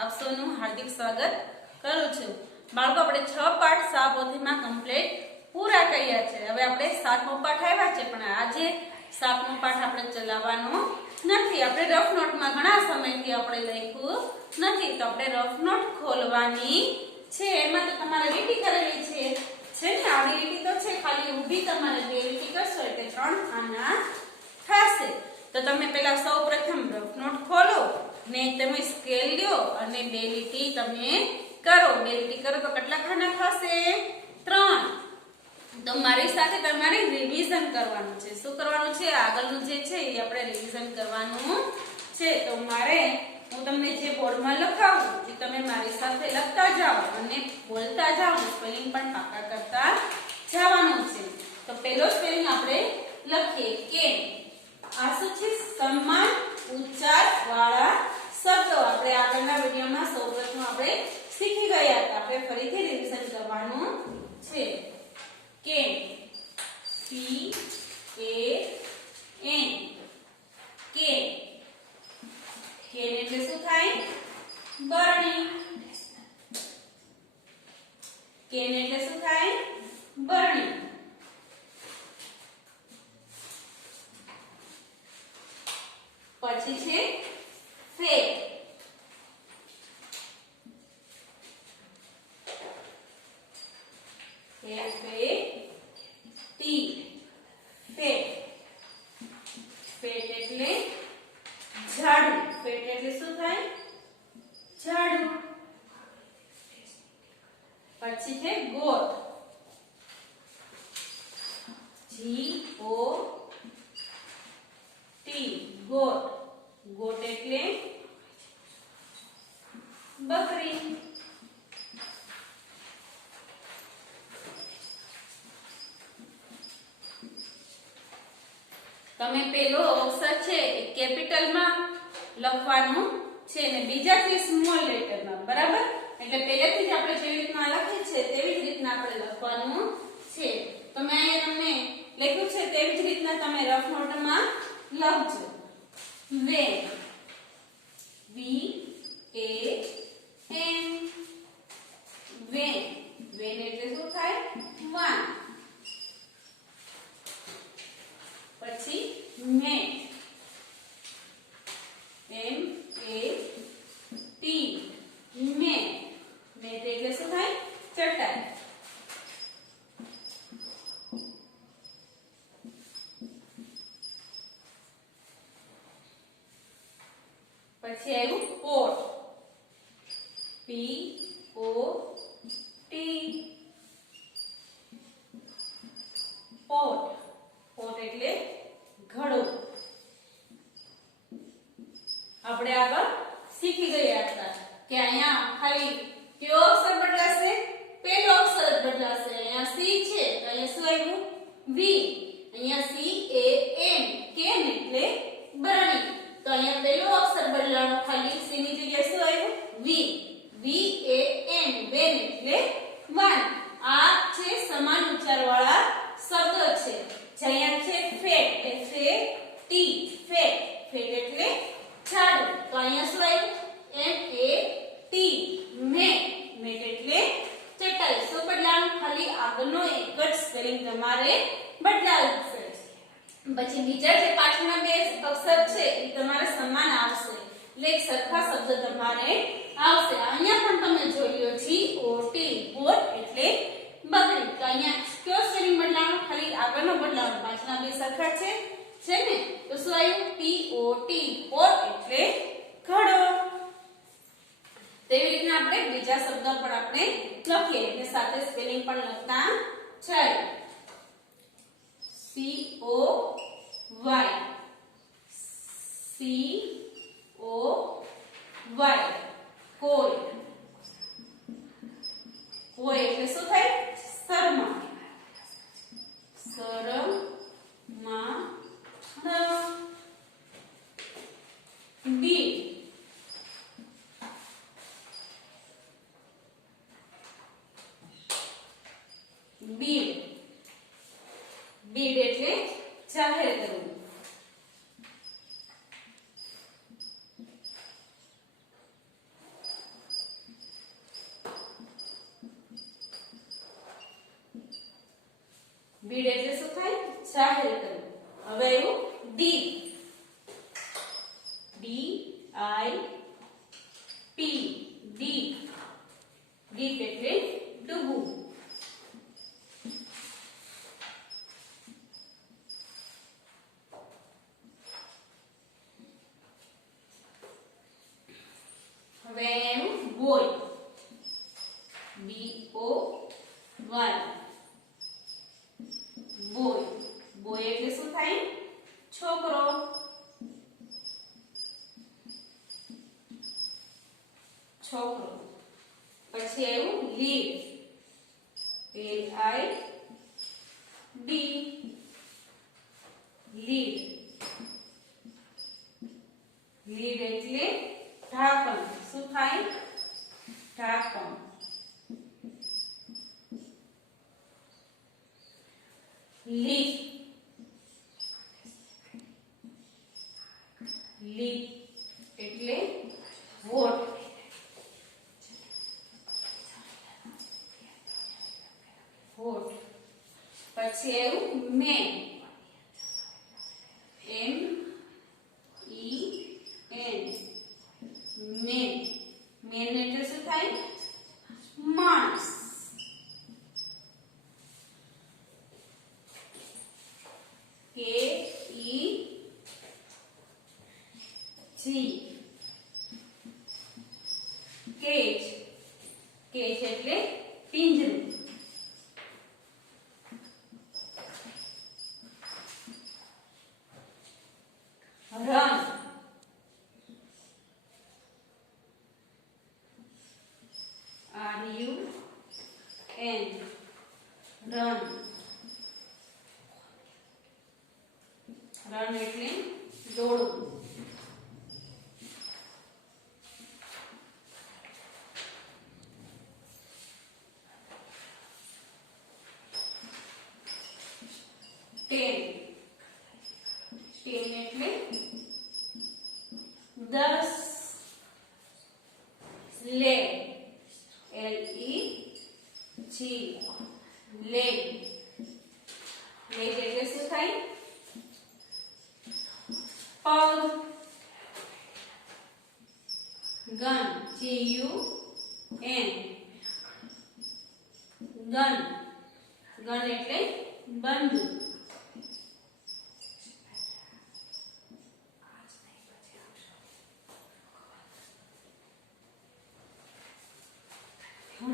આપ સૌનું હાર્દિક સ્વાગત કરું છું। બાળકો આપણે 6 પાઠ સાપોથીમાં કમ્પ્લીટ પૂરા કર્યા છે। હવે આપણે 7મો પાઠ આવ્યા છે, પણ આજે 7મો પાઠ આપણે ચલાવવાનો નથી। આપણે રફ નોટમાં ઘણા સમયથી આપણે લખ્યું નથી, તો આપણે રફ નોટ ખોલવાની છે। એમાં તો તમારે લીટી કરેલી છે ને, આડી લીટી તો છે, ખાલી ઊભી તમારે 2 લીટી કરશો એટલે 3 આના થશે। તો તમે પહેલા સૌપ્રથમ રફ નોટ ખોલો ને તમે સ્કેલ લ્યો અને 2 લીટી તમે કરો। 2 લીટી કરો તો કેટલા ખાના થશે? 3। તો મારી સાથે તમારે રિવિઝન કરવાનું છે। શું કરવાનું છે? આગળનું જે છે એ આપણે રિવિઝન કરવાનું છે। તો મારે હું તમને જે બોર્ડમાં લખાવું એ તમે મારી સાથે લખતા જાઓ અને બોલતા જાઓ, સ્પેલિંગ પણ પાકા કરતા જવાનું છે। તો પહેલો સ્પેલિંગ આપણે લખીએ કે। આ શું છે? સમાન ઉચ્ચાર વાળા શબ્દો આપણે આગળના વિડિયોમાં સૌપ્રથમ આપણે શીખી ગયા હતા। આપણે ફરીથી રિવિઝન કરવાનું છે કે સી એ એન કે એટલે શું થાય? બરણી। કેન એટલે શું થાય? બરણી। પછી છે ફેટ। T fat. ફેટ એટલે ઝાડુ। ફેટ એટલે શું થાય? ઝાડુ। પછી છે ગોટ। જી ઓ ટી ગોટ। ગોટ એટલે બકરી। તમે પેલો અક્ષર છે એ કેપિટલમાં લખવાનું છે ને બીજાથી સ્મોલ લેટરમાં, બરાબર? એટલે પહેલેથી જ આપણે જેવી રીતના લખીએ છે તેવી જ રીતના આપણે લખવાનું છે। તમે અહીંયા તમને લખ્યું છે તેવી જ રીતના તમે રફ નોટમાં લખજો। Van V A N van. Van એટલે શું થાય? વાન। પછી mat M A T mat. Mat એટલે શું થાય? ચટાઈ। પછી આવ્યું pot P O T pot. Pot એટલે ઘડો। આપણે આગળ શીખી ગયા હતા કે અહીંયા ખાલી કયો અક્ષર બદલાશે? પહેલો અક્ષર જ બદલાશે। અહીંયા સી છે તો અહીંયા શું આવ્યું? વી। અહીંયા સી એ એન કેન એટલે બરણી। તો અહીંયા પહેલો અક્ષર બદલાવાનો, ખાલી સી ની જગ્યાએ શું આવ્યું? વી। વી એ એન વેન એટલે વાન। આ છે સમાન ઉચ્ચાર વાળા શબ્દો છે। અહીંયા છે ફેટ એટલે ટી ફેટ। ફેટ એટલે ઝાડુ। તો અહીંયા શું આવ્યું? એમ એ ટી મેટ। મેટ એટલે ચટાઈ। શું બદલાવાનું? ખાલી આગળનો એક જ સ્પેલિંગ તમારે બદલાવશે। પછી બીજા જે પાછળના 2 અક્ષર છે એ તમારે સમાન આવશે, એટલે એક સરખા શબ્દ તમારે આવશે। અહીંયા પણ તમે જોઈ લો જી ઓ ટી ગોટ એટલે બકરી। તો અહીંયા કયો સ્પેલિંગ બદલાવાનો? ખાલી આગળનો બદલાવાનો, પાછળના 2 સરખા છે ને? તો શું આવ્યું? પી ઓ ટી પોટ એટલે ઘડો। તેવી રીતના આપણે બીજા શબ્દ પણ આપણે લખીએ એટલે સાથે સ્પેલિંગ પણ લખતા જાય। C O Y C O Y coy. Coy એટલે શું થાય? શરમા। શરમા બીડ। બીડ બીડ એટલે જાહેર કરવું। બીડ એટલે શું થાય? જાહેર કરવું. હવે આવ્યું ડીપ. DIP deep. ડીપ એટલે ડૂબવું. હવે આવ્યું બોય. BOY boy. બોય એટલે શું થાય? છોકરો. છોકરો. પછી આવ્યું લીડ. LID lead. લીડ એટલે ઢાંકણ. શું થાય? ઢાંકણ. લીફ. લીફ એટલે વોટ. વોટ. પછી આવ્યું મેન. MEN main. મેન એટલે શું થાય? માણસ. KEG cage. કેજ એટલે પિંજરું. રન. RUN run. રન એટલે દોડવું. ટેન. ટેન એટલે 10. લેગ. LEG leg. લેગ એટલે શું થાય? પગ. ગન. GUN gun. ગન એટલે બંદૂક.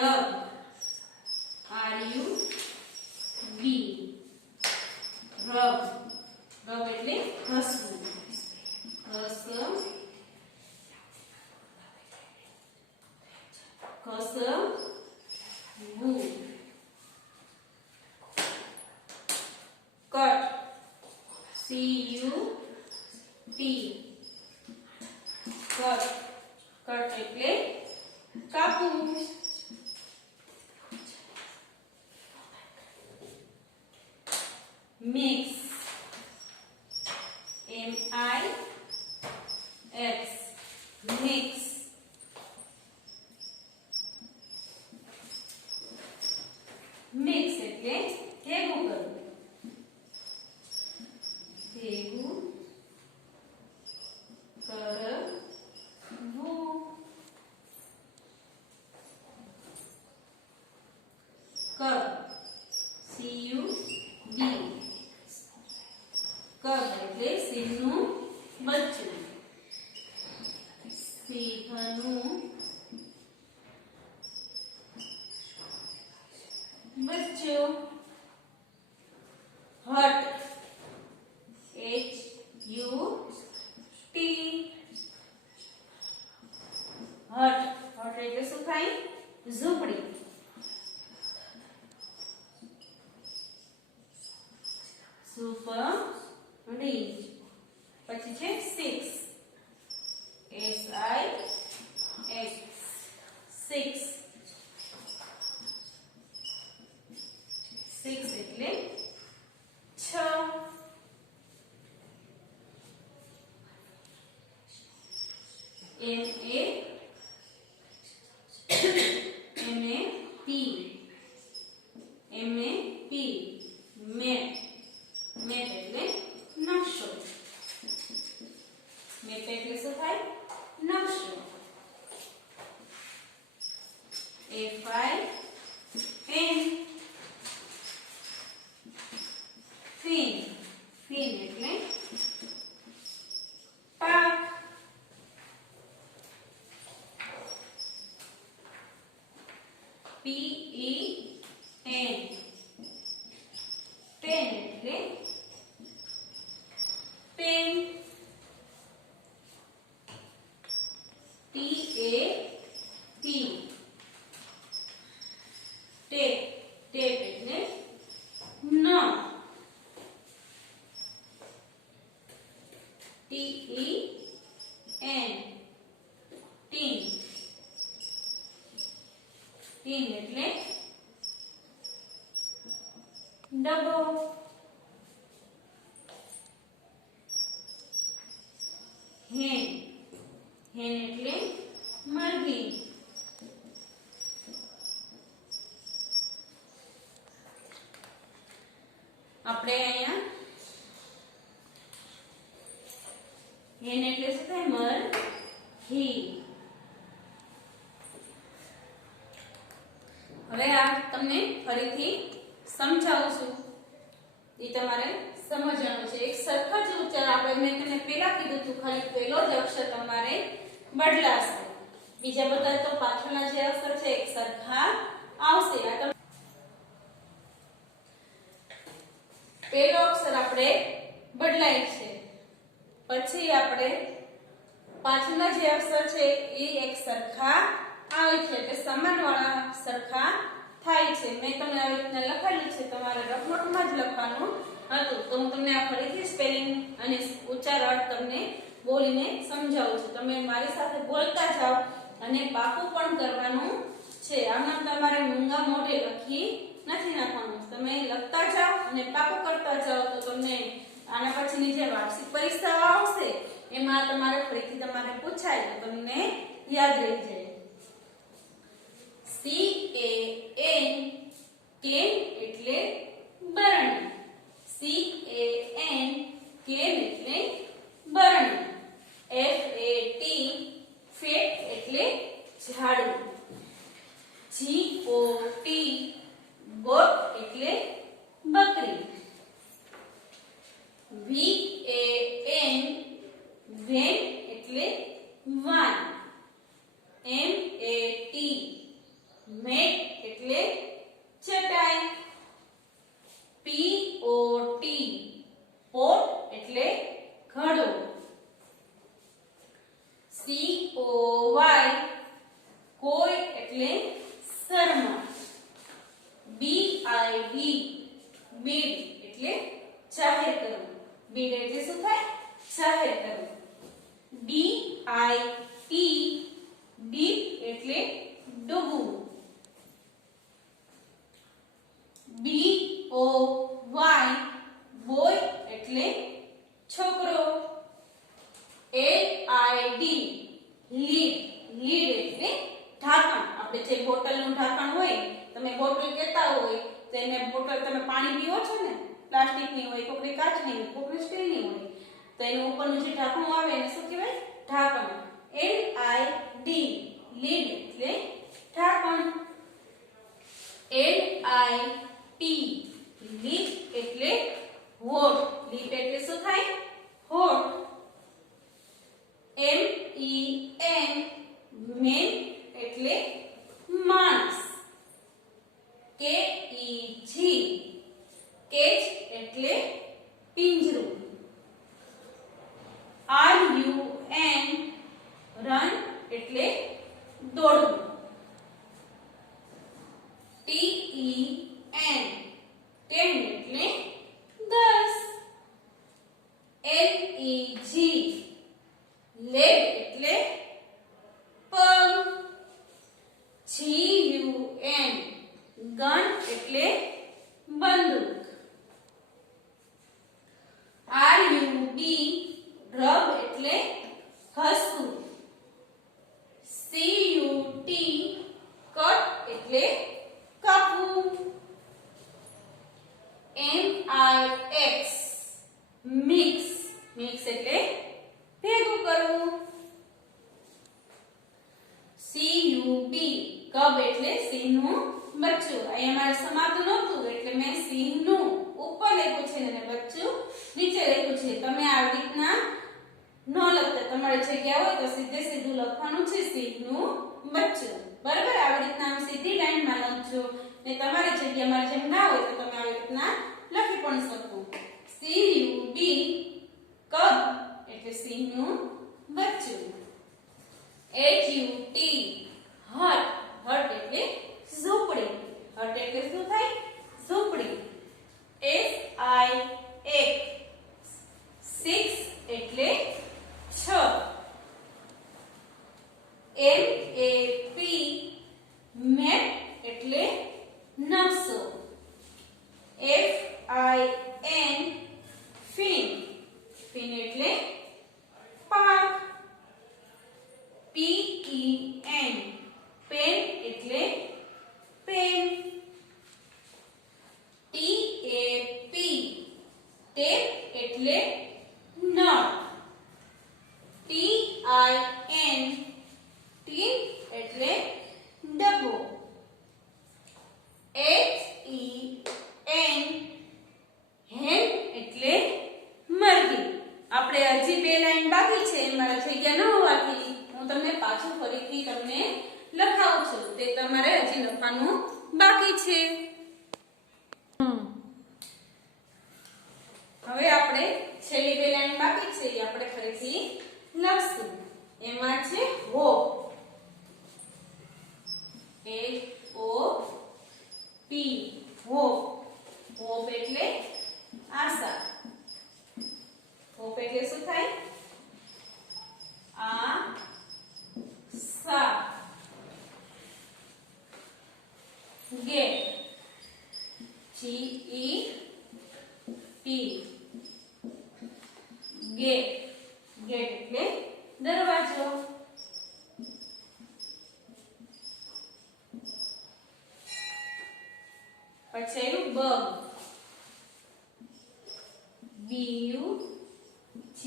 રબ. RUB rub. રબ એટલે ઘસવું. ઘસવું. કટ. CUT cut. કટ એટલે કાપવું. મિક્સ. MIX mix. મિક્સ એટલે ભેગું કરવું. ભેગું કરવું. કબ. CUB કબ એટલે સિંહનું બચ્ચું. સિંહનું બચ્ચું. હટ. HUT હટ. હટ એટલે શું થાય? ઝૂંપડી. ઝૂંપડી. પછી છે 6. SIX 6. 6 એટલે 6. MAP PEN પેન એટલે પેન. TAP ટેપ ટેપ એટલે નળ. TEN ટીન ટીન એટલે ડબ્બો. હેન હેન એટલે મરઘી. આપણે અહીંયા હેન એટલે શું થાય? મરઘી. હવે આ તમને ફરીથી સમજાવું છું, એ તમારે સમજવાનું છે. એક સરખા જ ઉચ્ચાર આપણે મેં તમને પહેલા કીધું હતું, ખાલી પહેલો જ અક્ષર તમારે બદલાશે, બીજા બધા તો પાછળના જે અક્ષર છે એક સરખા આવશે. આ પહેલો અક્ષર આપણે બદલાય છે, પછી આપણે પાછળના જે અક્ષર છે એ એક સરખા આવે છે, એટલે સમાનવાળા સરખા થાય છે. મેં તમને આવી રીતના લખાયેલું છે, તમારે રફનોટમાં જ લખવાનું હતું, તો હું તમને આ ફરીથી સ્પેલિંગ અને ઉચ્ચારણ તમને બોલીને સમજાવું છું. તમે મારી સાથે બોલતા જાઓ અને પાકું પણ કરવાનું છે. આમાં તમારે મૂંગા મોઢે લખી નથી નાખવાનું, તમે લખતા જાઓ અને પાકું કરતા જાઓ, તો તમને આના પછીની જે વાર્ષિક પરીક્ષાઓ આવશે એમાં તમારે ફરીથી તમારે પૂછાય તો તમને યાદ રહી જાય. CAN કેન એટલે બરણી. CAN કેન એટલે બરણી. FAT ફેટ એટલે ઝાડુ. GOT ગોટ એટલે બકરી. VAN વેન એટલે વાન. MAT મેટ એટલે ચટાઈ. POT પોટ એટલે ઘડો. COY કોઈ એટલે શર્મા. BID બીડ એટલે જાહેર કરવું. બીડ એટલે શું થાય? જાહેર કરવું. DIP ડીપ એટલે ડૂબવું. BOY બોય એટલે છોકરો. LID લીડ લીડ એટલે ઢાંકણ. આપણે જે બોટલનું ઢાંકણ હોય, તમે બોટલ કહેતા હોય તો એને બોટલ તમે પાણી પીવો છો ને, પ્લાસ્ટિકની હોય, કોકની કાચની હોય, કોકની સ્ટીલની હોય, તો એનું ઉપરનું જે ઢાંકણું આવે એને શું કહેવાય? ઢાંકણ. LID લીડ એટલે ઢાંકણ. LIP લીપ એટલે હોઠ. લીપ એટલે શું થાય? હોઠ. MEN મેન એટલે માણસ. KEG કેચ એટલે પિંજરું. RUN રન એટલે દોડવું. TEN ટેન એટલે 10. LEG લેગ એટલે પગ. GUN ગન એટલે બંદૂક. RUB રબ એટલે ઘસવું. CUT કટ એટલે કાપવું. MIX મિક્સ મિક્સ એટલે ભેગું કરવું. CUB કબ એટલે સિંહનું બચ્ચું. અહીંયા મારે સમાપ્ત નહોતું એટલે મેં સિંહનું ઉપર લખ્યું છે અને બચ્ચું નીચે લખ્યું છે. તમે આવી રીતના ન લખતા, તમારી જગ્યા હોય તો સીધે સીધું લખવાનું છે સિંહનું બચ્ચું. બરાબર? આવી રીતના સીધી લાઈન લાઈનમાં લખજો ને તમારી જગ્યા મારી જેમ ના હોય તો તમે આવી રીતના લખી પણ શકો CUD કબ એટલે સિંહ નું બચ્ચું HUT હટ હટ એટલે ઝૂંપડી હટ એટલે શું થાય ઝૂંપડી SIX એટલે 6 MAP મેપ એટલે નકશો FIN ફિન ફિન એટલે પાર્ક PEN પેન એટલે પેન TAP ટેપ એટલે નળ TIN ટીન એટલે ડબ્બો HEN હેન એટલે મરઘી આપણે હજી બે લાઈન બાકી છે મારા જગ્યા ન હોવાથી હું તમને પાછું ફરીથી તમને લખાવું છું તે તમારે હજી લખવાનું બાકી છે હવે આપણે છેલ્લી બે લાઈન બાકી છે એ આપણે ફરીથી લખશું એમાં છે હોપ HOP હોપ હોપ એટલે આશા હોપ એટલે શું થાય આશા ગેટ GET ગેટ ગેટ એટલે દરવાજો પછી આવ્યું બગ BUG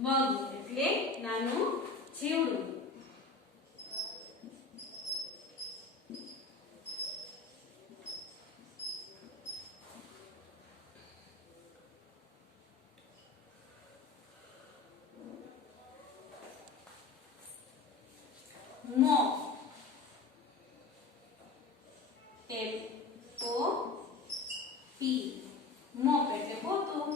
બગ એટલે નાનું જીવડું મોપ MOP મોપ એટલે પોતું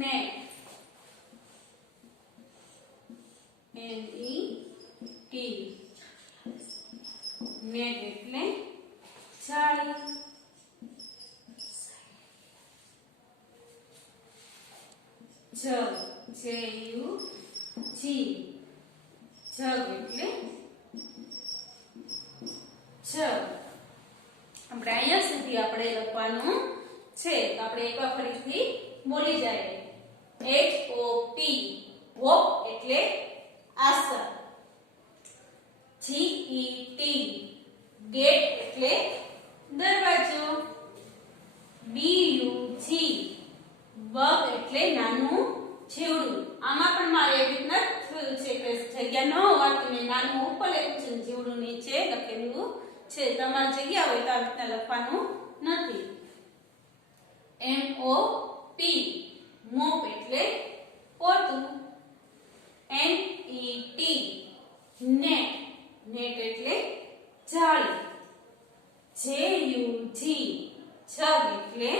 નેટ NET નેટ એટલે જાળી જગ JUG જગ એટલે જગ આપણે અહીંયા સુધી આપણે લખવાનું છે તો આપણે એકવાર ફરીથી બોલી જાય HOP હોપ એટલે આશા GET ગેટ એટલે દરવાજો BUG બગ એટલે નાનું જીવડું આમાં પણ મારે એવી રીતના થયું છે કે જગ્યા ન હોવાથી મેં નાનું ઉપર લખ્યું છે જીવડું નીચે લખેલું છે તમારી જગ્યા હોય તો આ રીતના લખવાનું નથી MOP મોપ એટલે પોતું NET નેટ નેટ એટલે જાળી JUG જગ એટલે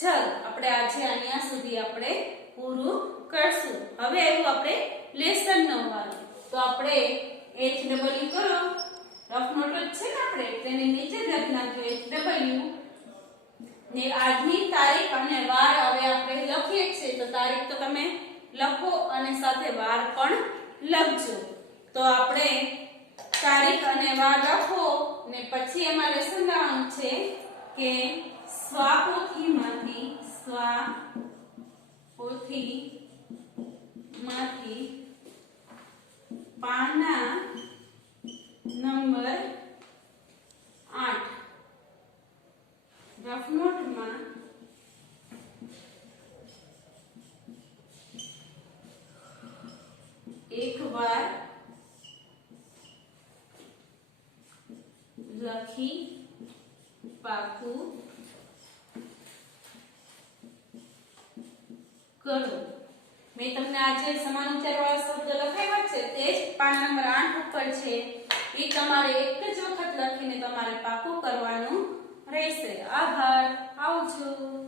જગ આપણે આજે અહીંયા સુધી આપણે પૂરું કરશું હવે આવ્યું આપણે લેસન 9 વાળું તો આપણે HW કરો રફ નોટ જ છે ને આપણે તેની નીચે જ લખી નાખજો HW ને આજની તારીખ અને વાર હવે આપણે લખીએ છીએ તો તારીખ તો તમે લખો અને સાથે વાર પણ લખજો તો આપણે તારીખ અને વાર લખો ને પછી એમાં લેસન લાવવાનું છે કે સ્વાપોથીમાંથી પાના નંબર 8 રફ નોટમાં એકવાર લખી પાકું કરું. મેં તમને આજે સમાન ઉચ્ચારવાળા શબ્દ લખાવ્યા છે તે જ પાના નંબર 8 ઉપર છે. એ તમારે એક જ વખત લખીને તમારે પાકું કરવાનું રહેશે. આભાર. આવજો.